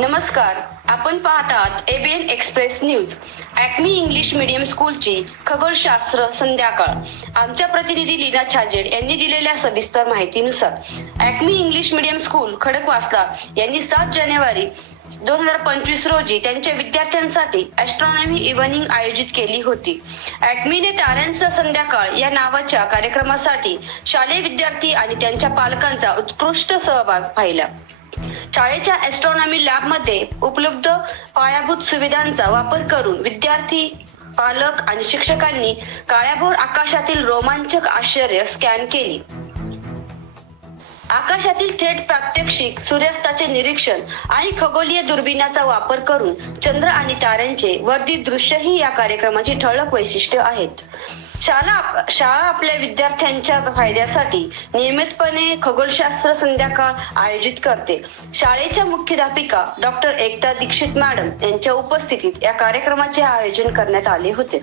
नमस्कार, आपण पाहत आहात ABN Express news. Acme English medium स्कूलची खगोलशास्त्र संध्याकाळ. आमच्या प्रतिनिधी लीना छाजेड यांनी दिलेल्या सविस्तर माहितीनुसार ॲक्मी इंग्लिश मीडियम स्कूल खडकवासला यांनी 7 जानेवारी 2025 रोजी त्यांच्या विद्यार्थ्यांसाठी ॲस्ट्रॉनॉमी इव्हनिंग आयोजित केली होती. ॲक्मीने ताऱ्यांचा संध्याकाळ या नावाच्या कार्यक्रमासाठी शालेय विद्यार्थी आणि त्यांच्या पालकांचा उत्कृष्ट सहभाग पाहिला. शाळेच्या ॲस्ट्रॉनॉमी लॅबमध्ये उपलब्ध पायाभूत सुविधांचा वापर करून विद्यार्थी, पालक आणि शिक्षकांनी काळ्याभोर आकाशातील रोमांचक आश्चर्य स्कॅन केली. आकाशातील थेट प्रात्यक्षिक, सूर्यास्ताचे निरीक्षण आणि खगोलीय दुर्बिणीचा वापर करून चंद्र आणि ताऱ्यांचे वर्धित दृश्य ही या कार्यक्रमाची ठळक वैशिष्ट्ये आहेत. शाळा आपल्या विद्यार्थ्यांच्या फायद्यासाठी नियमितपणे खगोलशास्त्र संध्याकाळ आयोजित करते. शाळेच्या मुख्याध्यापिका डॉक्टर एकता दीक्षित मॅडम यांच्या उपस्थितीत या कार्यक्रमाचे आयोजन करण्यात आले होते.